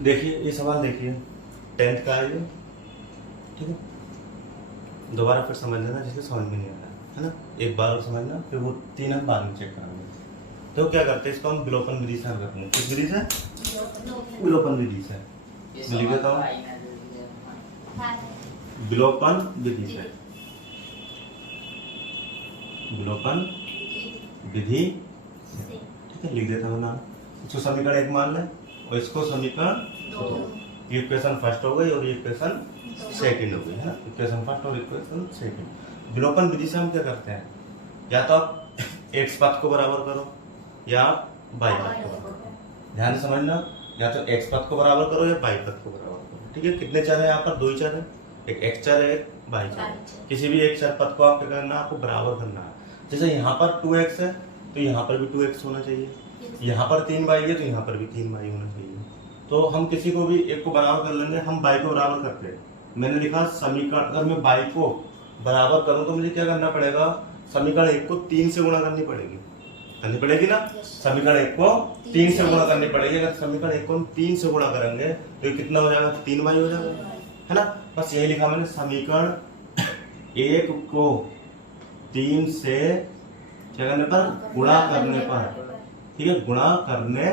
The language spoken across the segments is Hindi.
देखिए ये सवाल देखिए 10th का है ये, ठीक है। दोबारा फिर समझ लेना जिससे समझ में नहीं आ रहा है ना, एक बार और समझना, फिर वो 3 हम बाद में चेक करेंगे। तो क्या करते हैं, इसको हम विलोपन विधि से हल करते हैं। किस विधि से? विलोपन विधि से। मैं लिख देता हूँ विलोपन विधि से, विलोपन विधि, ठीक है। लिख देता हूँ नाम। इसको समीकरण 1 मान लें और इसको समीकरण 2। ये इक्वेशन फर्स्ट हो गई और ये इक्वेशन सेकंड हो गई, है ना। इक्वेशन फर्स्ट और इक्वेशन सेकंड। विलोपन विधि से हम क्या करते हैं, या तो आप x पद को बराबर करो या आप y पद को बराबर करो। ध्यान से समझना, या तो x पद को बराबर करो या y पद को बराबर करो, ठीक है। कितने चर है यहाँ पर? 2 ही चर है, एक x चर है एक y चर है। किसी भी एक चर पद को आप क्या करना, आपको बराबर करना है। जैसे यहाँ पर 2x है तो यहाँ पर भी 2x होना चाहिए, यहाँ पर 3y है तो यहाँ पर भी 3y होना चाहिए। तो हम किसी को भी एक को बराबर कर लेंगे, हम y को बराबर करते हैं। मैंने लिखा समीकरण, अगर मैं y को बराबर करूं तो मुझे क्या करना पड़ेगा, समीकरण 1 को 3 से गुणा करनी पड़ेगी ना। समीकरण 1 को 3 से गुणा करनी पड़ेगी। अगर समीकरण 1 को हम 3 से गुणा करेंगे तो ये कितना हो जाएगा, 3y हो जाएगा, है ना। बस यही लिखा मैंने, समीकरण 1 को 3 से क्या करने पर, गुणा करने पर, ठीक है। गुणा करने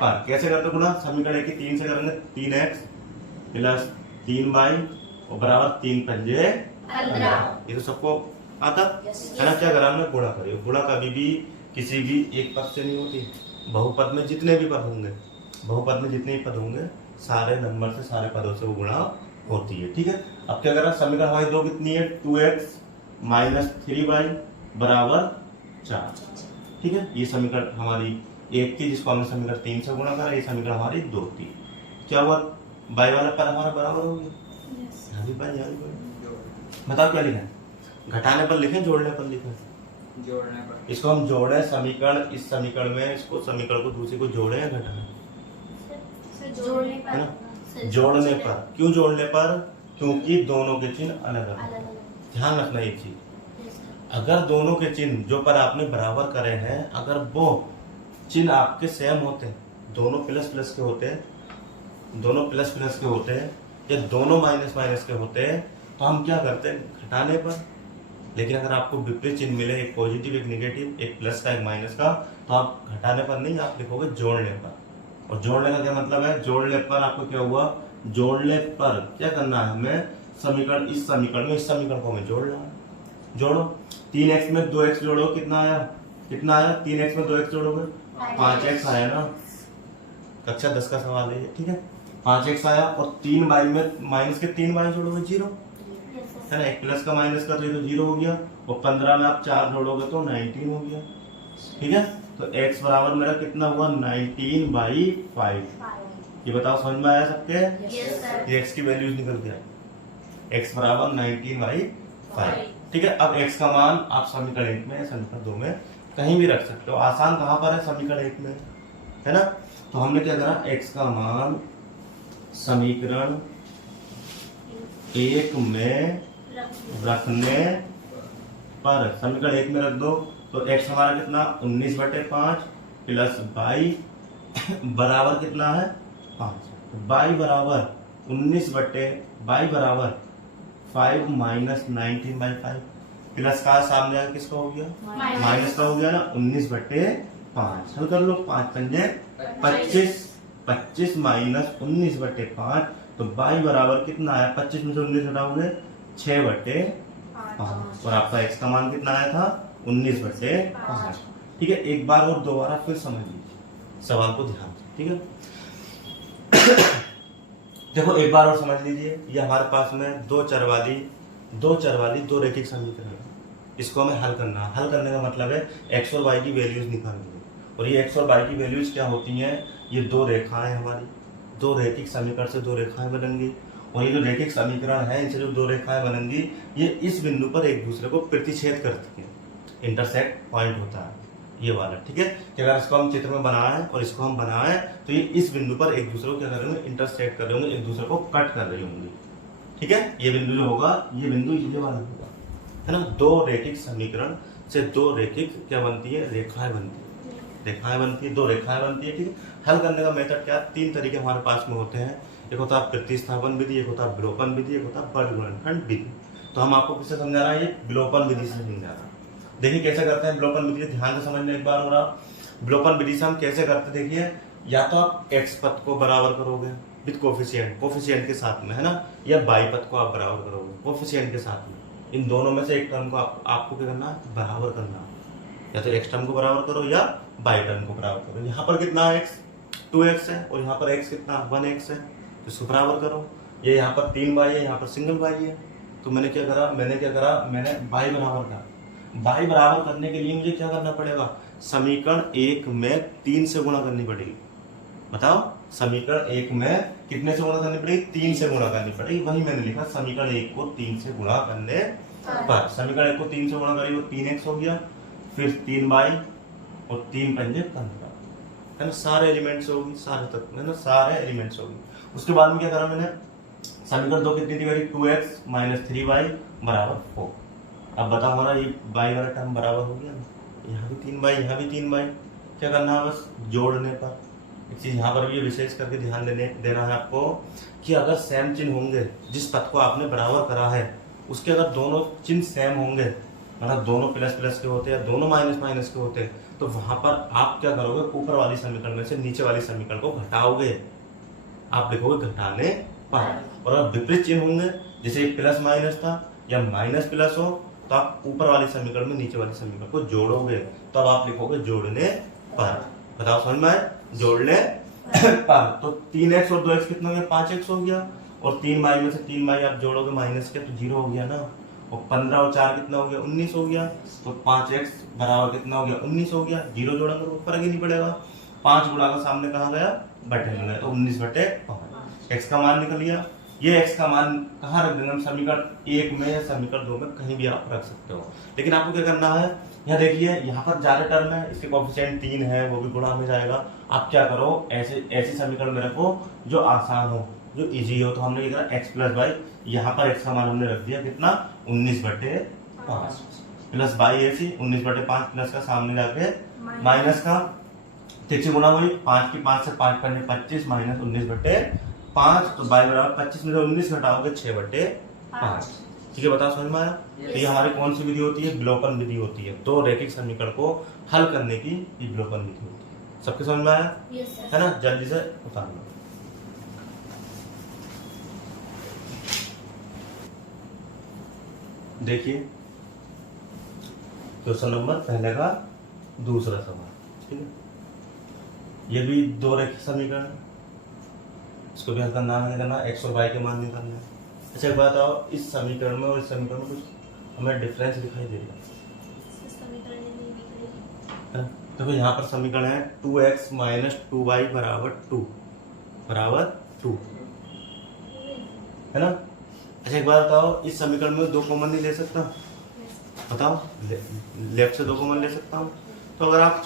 पर कैसे करते गुणा, समीकरण 1 की 3 से करेंगे 3x प्लस 3y और बराबर 3 पंजे 15। ये तो सबको आता है ना। क्या करा हमने, गुणा करिए। गुणा कभी भी किसी भी एक पद से नहीं होती, बहुपद में जितने भी पद होंगे, बहुपद में जितने भी पद होंगे सारे नंबर से, सारे पदों से वो गुणा होती है, ठीक है। अब क्या करा, समीकरण हमारी 2 कितनी है, 2x माइनस 3y बराबर 4, ठीक है। ये समीकरण हमारी 1 थी जिसको हमने समीकरण 3 से गुणा करा, ये समीकरण हमारी 2 थी। क्या हुआ, y वाला पद हमारा बराबर हो गया। बताओ क्या लिखा है, घटाने पर लिखें जोड़ने पर लिखें? जोड़ने पर। इसको हम जोड़े समीकरण, इस समीकरण में इसको समीकरण को दूसरे को जोड़े या घटाए, जोड़ने पर, है ना। जोड़ने पर, क्यों जोड़ने पर, क्योंकि दोनों के चिन्ह अलग अलग। ध्यान रखना ये चीज, अगर दोनों के चिन्ह जो पर आपने बराबर करे हैं, अगर वो चिन्ह आपके सेम होते हैं, दोनों प्लस प्लस के होते हैं, दोनों प्लस प्लस के होते हैं या दोनों माइनस माइनस के होते हैं, तो हम क्या करते हैं, घटाने पर। लेकिन अगर आपको विपरीत चिन्ह मिले, एक पॉजिटिव एक नेगेटिव, एक प्लस का एक माइनस का, तो आप घटाने पर नहीं, आप लिखोगे जोड़ने पर। और जोड़ने का क्या मतलब है, जोड़ने पर आपको क्या हुआ, जोड़ने पर क्या करना है हमें, समीकरण, इस समीकरण में इस समीकरण को हमें जोड़ना है। जोड़ो, 3x में 2x जोड़ो, कितना आया, 3x में 2x जोड़ोगे 5x आया ना। कक्षा 10 का सवाल है, ठीक है। 5x आया और 3y में माइनस के 3y जोड़ोगे 0, है ना। एक प्लस का माइनस का तो ये तो 0 हो गया, और 15 में आप 4 जोड़ोगे तो 19 हो गया, ठीक है। तो x बराबर मेरा कितना हुआ, 19/5। ये बताओ समझ में आया सबके? ये x की वैल्यूज निकल गया, x बराबर 19/5, ठीक है। अब x का मान आप समीकरण 1 में, समीकरण 2 में कहीं भी रख सकते हो। आसान कहाँ पर है, समीकरण 1 में, है ना। तो हमने क्या करा, x का मान समीकरण 1 में रखने पर, समीकरण 1 में रख दो तो x हमारा कितना, 19/5 प्लस y बराबर कितना है 5। y बराबर 19/y बराबर 5 माइनस 19/5, प्लस का सामने आगे किसका हो गया, माइनस का हो गया ना, 19/5। हल कर लो, 5 पंजे 25, 25 माइनस 19/5, तो y बराबर कितना आया, 25 में से 19 हटाओगे 6/5, और आपका x का मान कितना आया था, 19/5, ठीक है। एक बार और दोबारा फिर समझ लीजिए सवाल को ध्यान से, ठीक है। देखो एक बार और समझ लीजिए, ये हमारे पास में दो चर वाली दो रैखिक समीकरण है। इसको हमें हल करना है। हल करने का मतलब है x और y की वैल्यूज निकालनी है, और ये x और y की वैल्यूज क्या होती हैं, ये दो रेखाएं हमारी, दो रैखिक समीकरण से दो रेखाएं बनेंगी, और ये जो रैखिक समीकरण है इनसे जो दो रेखाएं बनेंगी, ये इस बिंदु पर एक दूसरे को प्रतिच्छेद करती है, इंटरसेक्ट पॉइंट होता है ये वाला, ठीक है। कि अगर इसको हम चित्र में बनाएं और इसको हम बनाएं तो ये इस बिंदु पर एक दूसरे को क्या कर रहे होंगे, इंटरसेक्ट कर रहे होंगे, एक दूसरे को कट कर रही होंगी, ठीक है। ये बिंदु जो होगा, ये बिंदु ये वाला होगा, है ना। दो रैखिक समीकरण से दो रैखिक क्या बनती है, रेखाएं बनती है, रेखाएं बनती है, 2 रेखाएं बनती है, ठीक है। हल करने का मेथड क्या है, 3 तरीके हमारे पास में होते हैं। एक होता है प्रतिस्थापन विधि, एक होता है विलोपन विधि, एक होता है बल गुणनखंड विधि। तो हम आपको किससे समझाना है, ये विलोपन विधि से समझाना है। देखिए कैसे करते हैं विलोपन विधि, ध्यान से समझना एक बार। हो रहा विलोपन विधि से हम कैसे करते, देखिए या तो आप x पद को बराबर करोगे विद कोफिशिएंट के साथ में, है ना, या y पद को आप बराबर करोगे कोफिशिएंट के साथ में। इन दोनों में से एक टर्म को आपको क्या करना है, बराबर करना है। या तो x टर्म को बराबर करो या y टर्म को बराबर करो। यहाँ पर कितना है x, 2x है, और यहाँ पर x कितना 1x है, तो इसको बराबर करो। ये यहाँ पर 3y है, यहाँ पर सिंगल y है, तो मैंने क्या करा, मैंने y बराबर करा। y बराबर करने के लिए मुझे क्या करना पड़ेगा, समीकरण 1 में 3 से गुणा करनी पड़ेगी। बताओ, समीकरण 1 में कितने से गुणा करनी पड़ेगी, 3 से गुणा करनी पड़ेगी। वही मैंने लिखा, समीकरण 1 को 3 से गुणा करने पर। समीकरण 1 को 3 से गुणा करेंगे, 3x हो गया, फिर 3y और 3 पंजे 15, है ना, सारे एलिमेंट्स होगी, सारे तत्व, है ना, सारे एलिमेंट्स होगी। उसके बाद में क्या करा मैंने, समीकरण 2 कितनी थी, 2x - 3y बराबर 4। अब बताओ हमारा ये y वाला टर्म बराबर हो गया ना, यहाँ भी 3y, यहाँ भी 3y। क्या करना है, बस जोड़ने पर। एक चीज यहाँ पर भी विशेष करके ध्यान देना है आपको कि अगर सेम चिन्ह होंगे, जिस पद को आपने बराबर करा है उसके अगर दोनों चिन्ह सेम होंगे, मतलब दोनों प्लस प्लस के होते हैं, दोनों माइनस माइनस के होते हैं, तो वहां पर आप क्या करोगे, ऊपर वाली समीकरण में से नीचे वाली समीकरण को घटाओगे, आप लिखोगे घटाने पर। और अगर विपरीत चिन्ह होंगे, जैसे प्लस माइनस था या माइनस प्लस हो, तो आप ऊपर वाली समीकरण में नीचे वाली समीकरण को जोड़ोगे, तो अब आप लिखोगे जोड़ने पर। बताओ समझ में आए, जोड़ने पर। तो 3x और 2x कितना हो गया, 5x हो गया, और 3y में से 3y आप जोड़ोगे माइनस के, तो 0 हो गया ना। और 15 और 4 कितना हो गया, 19 हो गया। तो 5x बराबर कितना हो गया, 19 हो गया। 0 जोड़ेंगे तो फर्क ही नहीं पड़ेगा। 5 गुणा का सामने कहाँ गया, बटे में गया, तो 19/5। x का मान निकल गया। ये x का मान कहाँ रख देंगे हम, समीकरण 1 में या समीकरण 2 में, कहीं भी आप रख सकते हो। लेकिन आपको क्या करना है, यहाँ देखिए यहाँ पर ज्यादा टर्म है, इसके कोएफिशिएंट 3 है, वो भी गुणा में जाएगा। आप क्या करो, ऐसे समीकरण में रखो जो आसान हो, जो इजी हो। तो हमने क्या करा, x + y, यहाँ पर x का मान हमने रख दिया कितना, 19/5 प्लस y ऐसी 19/5 प्लस का सामने जाके माइनस का, तिरछी गुणा हुई, 5 की 5 से 5 करने 25 माइनस 19/5, तो y बराबर 25 में से 19 घटाओगे 6/5। ठीक है, बताओ समझ में आया। तो ये हमारी कौन सी विधि होती है, विलोपन विधि होती है। 2 रैखिक समीकरण को हल करने की ये विलोपन विधि होती है। सबके समझ में आया, है ना, जल्दी से उतार लो। देखिए क्वेश्चन नंबर पहले का दूसरा सवाल, ठीक है। ये भी 2 रैखिक समीकरण है, इसको भी हल करना है, x और y के मान निकालना है। अच्छा एक बात आओ, इस समीकरण में और इस समीकरण में कुछ हमें डिफरेंस दिखाई दे रहा है। तो यहाँ पर समीकरण है 2x - 2y बराबर 2, है ना। अच्छा एक बात बताओ, इस समीकरण में 2 कॉमन नहीं ले सकता, बताओ, लेफ्ट से 2 कॉमन ले सकता हूँ। तो अगर आप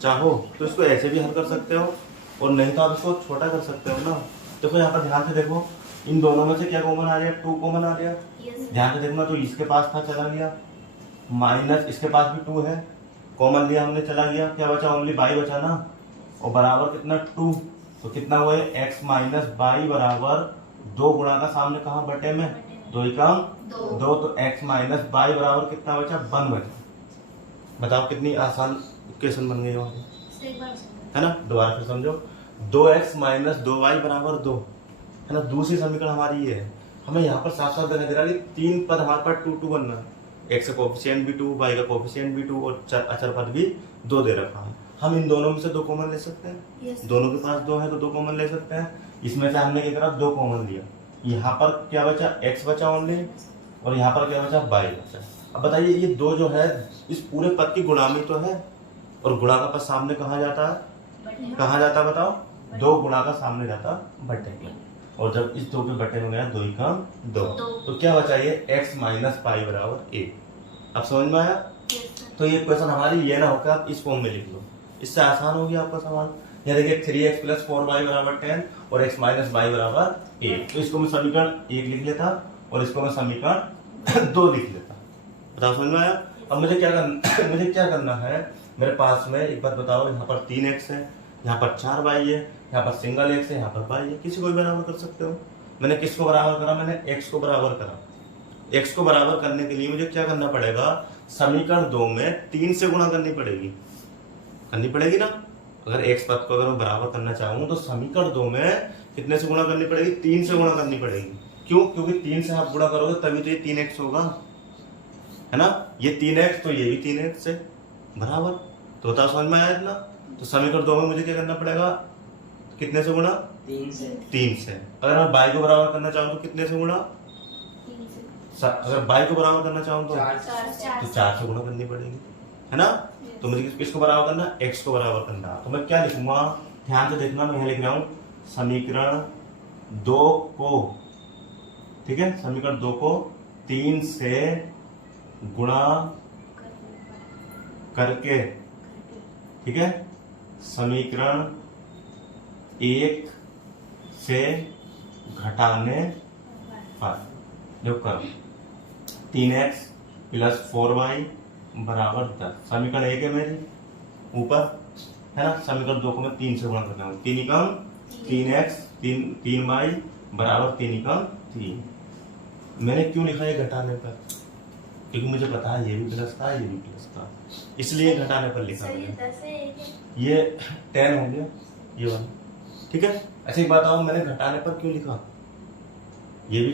चाहो तो इसको ऐसे भी हल कर सकते हो, और नहीं तो आप इसको छोटा कर सकते हो ना। देखो यहाँ पर ध्यान से देखो, इन दोनों में से क्या कॉमन आ रहा है, 2 कॉमन आ रहा है। ध्यान से देखना, तो इसके पास था चला गया, माइनस इसके पास भी 2 है, कॉमन लिया हमने चला गया, क्या बचा, ओनली y बचा ना, और बराबर कितना 2, तो कितना हुआ है, x - y बराबर 2 गुणा का सामने कहाँ, बटे में, 2 एकम 2, तो x - y बराबर कितना बचा, 1 बचा। बताओ कितनी आसान इक्वेशन बन गई है ना। दोबारा फिर समझो, 2x - 2y बराबर 2, है ना। दूसरी समीकरण हमारी ये है, हमें यहाँ पर साफ साफ देना दे रहा है 3 पद हमारे पास 2 बनना है, x का कोएफिशिएंट भी 2, y का कोएफिशिएंट भी 2, और अचर पद भी 2 दे रखा है। हम इन दोनों में से 2 कॉमन ले सकते हैं, दोनों के पास 2 है तो 2 कॉमन ले सकते हैं। इसमें से हमने क्या करा, 2 कॉमन लिया, यहाँ पर क्या बचा, x बचा ओनली, और यहाँ पर क्या बचा, y बचा। अब बताइए ये 2 जो है इस पूरे पद की गुणामी तो है, और गुणा का पद सामने कहाँ जाता है, कहाँ जाता है बताओ, 2 गुणा का सामने जाता बटे में, और जब इस 2 के बटे में गया 2 एकम 2, तो क्या बचा, ये x - y बराबर 1। अब समझ में आया। तो ये क्वेश्चन हमारी ये ना होकर आप इस फॉर्म में लिख लो, इससे आसान हो गया आपका सवाल। यहाँ देखिए 3x + 4y बराबर 10 और x - y बराबर 1, तो इसको मैं समीकरण 1 लिख लेता और इसको मैं समीकरण 2 लिख लेता। बताओ समझ में आया। अब मुझे क्या करना है, मेरे पास में एक बात बताओ, यहाँ पर 3x है, यहाँ पर 4y है, यहाँ पर सिंगल x है, यहाँ पर y है, किसी को भी बराबर कर सकते हो। मैंने किसको बराबर करा? मैंने x को बराबर करा। x को बराबर करने के लिए मुझे क्या करना पड़ेगा? समीकरण 2 में 3 से गुणा करनी पड़ेगी ना। अगर x पद को अगर मैं बराबर करना चाहूँ तो समीकरण 2 में कितने से गुणा करनी पड़ेगी? 3 से गुणा करनी पड़ेगी। क्यों? क्योंकि 3 से आप गुणा करोगे तभी तो ये 3x होगा, है ना। ये 3x तो ये भी 3x से बराबर। तो बताओ समझ में आया इतना? तो समीकरण 2 में मुझे क्या करना पड़ेगा? कितने से गुणा? 3 से। 3 से। अगर मैं y को बराबर करना चाहूँ तो कितने से गुणा? 3 से। अगर y को बराबर करना चाहूँ तो 4 से गुणा करनी पड़ेगी, है ना। तो मुझे किसको बराबर करना? x को बराबर करना। तो मैं क्या लिखूंगा? ध्यान से देखना, मैं यहाँ लिख रहा हूँ समीकरण 2 को, ठीक है, समीकरण 2 को 3 से गुणा करके, ठीक है, समीकरण 1 से घटाने पर जो करो 3x प्लस 4y बराबर 10। समीकरण 1 है मेरी ऊपर, है ना। समीकरण 2 को मैं 3 से गुणा करना हूँ। 3 एकम 3x 3y बराबर 3 एकम 3। मैंने क्यों लिखा है घटाने पर? क्योंकि मुझे पता है ये भी प्लस था, ये भी प्लस था, इसलिए घटाने पर लिखा सर ये मैंने। 10 है, एक है। ये 10 हो गया ये वाला, ठीक है। अच्छा एक बात आओ, मैंने घटाने पर क्यों लिखा? ये भी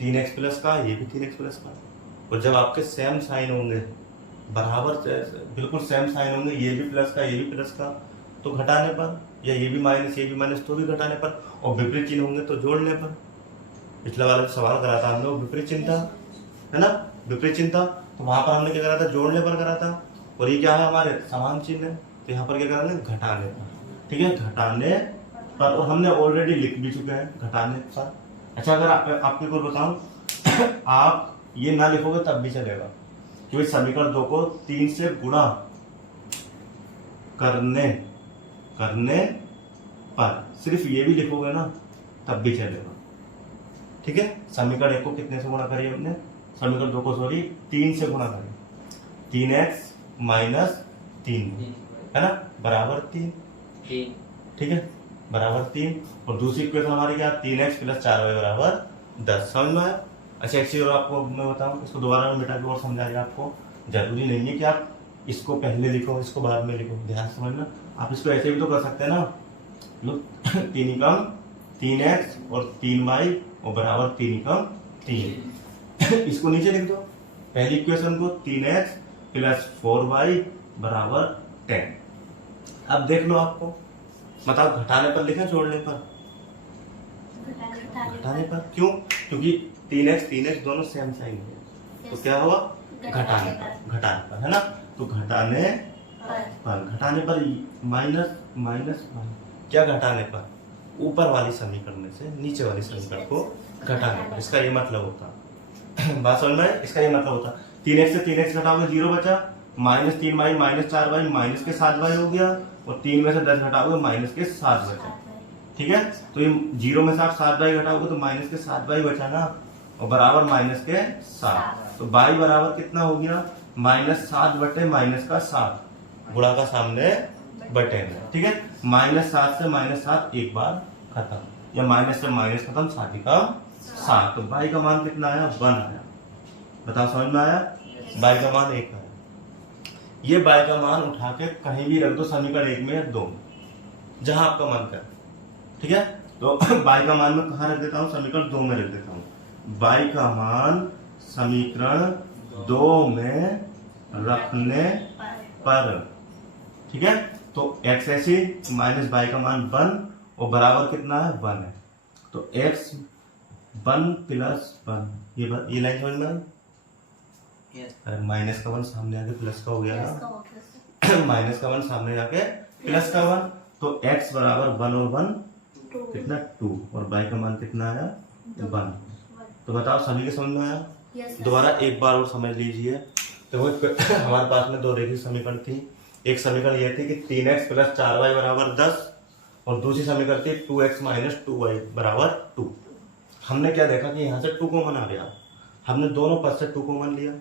3x प्लस का, ये भी 3x प्लस का, और जब आपके सेम साइन होंगे, बराबर बिल्कुल सेम साइन होंगे, ये भी प्लस का ये भी प्लस का, तो घटाने पर, या ये भी माइनस तो भी घटाने पर, और विपरीत चिन्ह होंगे तो जोड़ने पर। पिछला वाला सवाल करा था हमने, वो विपरीत चिन्ह था, है ना, विपरीत चिन्ह था। तो वहां पर हमने क्या करा था? जोड़ने पर करा था। और ये क्या है? हमारे समान चिन्ह है, तो यहाँ पर क्या करा था? घटाने पर, ठीक है, घटाने पर। और हमने ऑलरेडी लिख भी चुके हैं घटाने पर। अच्छा अगर आपके को बताऊं आप ये ना लिखोगे तब भी चलेगा, क्योंकि समीकरण 2 को 3 से गुणा करने पर सिर्फ ये भी लिखोगे ना तब भी चलेगा, ठीक है। समीकरण 1 को कितने से गुणा करिए हमने? समीकरण 2 को 3 से गुणा करें। 3x माइनस 3 है ना बराबर 3, ठीक है, बराबर 3। और दूसरी इक्वेशन हमारी क्या? 3x प्लस 4y बराबर 10। समझ में आया? अच्छा एक चीज और आपको मैं बताऊं, इसको दोबारा में मिटा के और समझाइए। आपको जरूरी नहीं है कि आप इसको पहले लिखो इसको बाद में लिखो, ध्यान से समझना। आप इसको ऐसे भी तो कर सकते हैं ना, लो 3 एकम 3x और 3y और बराबर 3 एकम 3। इसको नीचे लिख दो, पहली इक्वेशन को 3x प्लस 4y बराबर 10। अब देख लो आपको, मतलब घटाने पर लिखा जोड़ने पर? घटाने पर। क्यों? क्योंकि 3x दोनों सेम साइन है, तो क्या हुआ? घटाने पर, है ना। तो घटाने पर माइनस क्या? घटाने पर ऊपर वाली समीकरण में से नीचे वाली समीकरण को घटाने पर, इसका ये मतलब होता। बात समझ में? इसका ये मतलब होता 3x से 3x घटाओगे 0 बचा, minus 3y minus 4y minus के 7y हो गया, और 3 में से 10 घटाओगे माइनस के 7 बचा, ठीक है। तो ये 0 में से आप 7y घटाओगे तो माइनस के 7y बचा ना, और बराबर माइनस के 7। तो y बराबर कितना हो गया? -7 बटे माइनस का 7, गुणा का सामने बटे में, ठीक है। -7 से -7 एक बार खत्म, या माइनस से माइनस खत्म, 7 का 7। तो y का मान कितना आया? 1 आया। बताओ समझ में आया? y का मान 1 आया। ये y का मान उठा के कहीं भी रख दो, समीकरण 1 में या 2 में, जहां आपका मन करे, ठीक है। तो y का मान मैं कहाँ रख देता हूँ? समीकरण 2 में रख देता हूँ। y का मान समीकरण 2 में रखने पर, ठीक है। तो x ऐसी माइनस y का मान 1 और बराबर कितना है? 1 है। तो x 1 प्लस 1, ये लाइन समझ में आई? अरे माइनस का 1 सामने आके प्लस का हो गया ना, माइनस का 1 सामने आके प्लस का 1, तो x बराबर 1 और 1 कितना? 2, और y का मान कितना आया? 1। तो बताओ सभी के समझ में आया? दोबारा एक बार और समझ लीजिए। तो हमारे पास में 2 रेखीय समीकरण थी। एक समीकरण ये थी कि 3x प्लस 4y बराबर 10, और दूसरी समीकरण थी 2x माइनस 2y बराबर 2। हमने क्या देखा कि यहाँ से 2 कॉमन आ गया, हमने दोनों पद से 2 कॉमन लिया,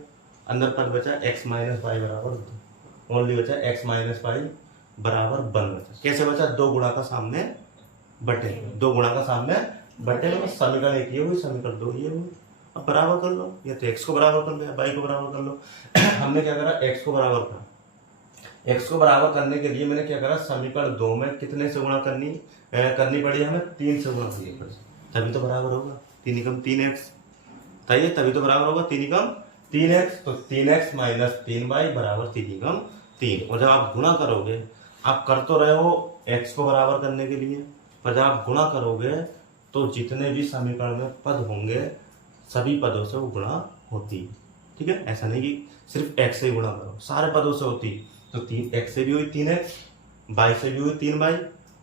अंदर पद बचा x माइनस y बराबर 2। ओनली बचा x माइनस वाई बराबर 1 बचा। कैसे बचा? 2 गुणा का सामने बटे, 2 गुणा का सामने बटे में समीकरण एक ये हुई, समीकरण 2 ये हुई। अब बराबर कर लो, या तो x को बराबर कर लो या y को बराबर कर लो। हमने क्या करा? x को बराबर करा। x को बराबर करने के लिए मैंने क्या करा? समीकरण 2 में कितने से गुणा करनी पड़ी हमें? 3 से गुणा करनी पड़ी, तभी तो बराबर होगा। 3 एकम 3x, तभी तो बराबर होगा 3 एकम 3x। तो 3x माइनस 3y बराबर 3 एकम 3। और जब आप गुणा करोगे, आप कर तो रहे हो x को बराबर करने के लिए, पर जब आप गुणा करोगे तो जितने भी समीकरण में पद होंगे सभी पदों से वो गुणा होती है। ठीक है, ऐसा नहीं कि सिर्फ x से ही गुणा करो, सारे पदों से होती। तो 3x से भी हुई 3x, y से भी हुई 3y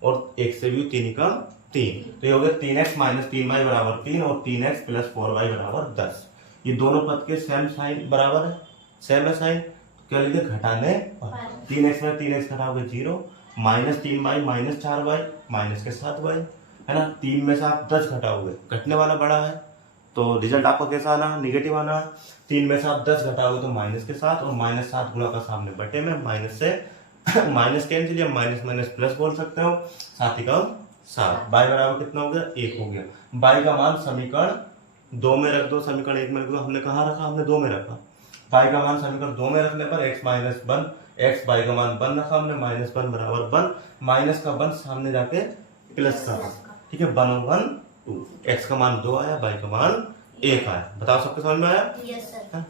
और x से भी हुई 3 एकम 3। तो ये हो गया 3x माइनस 3y बराबर 3 और 3x प्लस 4y बराबर 10। ये दोनों पद के सेम साइन बराबर है, सेम है साइन। तो क्या लिखे? घटाने पर। 3x में 3x घटाओगे 0, minus 3y minus 4y minus के 7y, है ना। 3 में से आप 10 घटाओगे, घटने वाला बड़ा है, तो रिजल्ट आपका कैसा आना? नेगेटिव आना। 3 में से आप 10 घटाओगे तो माइनस के 7 और माइनस 7 गुणा का सामने बटे में माइनस से माइनस कैंसिल, या माइनस माइनस प्लस बोल सकते हो। 7 एकम 7, बाई बराबर कितना हो गया? 1 हो गया। बाई का मान समीकरण 2 में रख दो, समीकरण 1 में रख दो। हमने कहाँ रखा? हमने 2 में रखा। बाई का मान समीकरण 2 में रखने पर x माइनस 1, x बाई का मान 1 रखा हमने, माइनस 1 बराबर 1, माइनस का 1 सामने जाके प्लस का, ठीक है, 1 और 1 2। x का मान 2 आया, बाई का मान 1 आया। बताओ सबके समझ में आया? Yes sir. हाँ?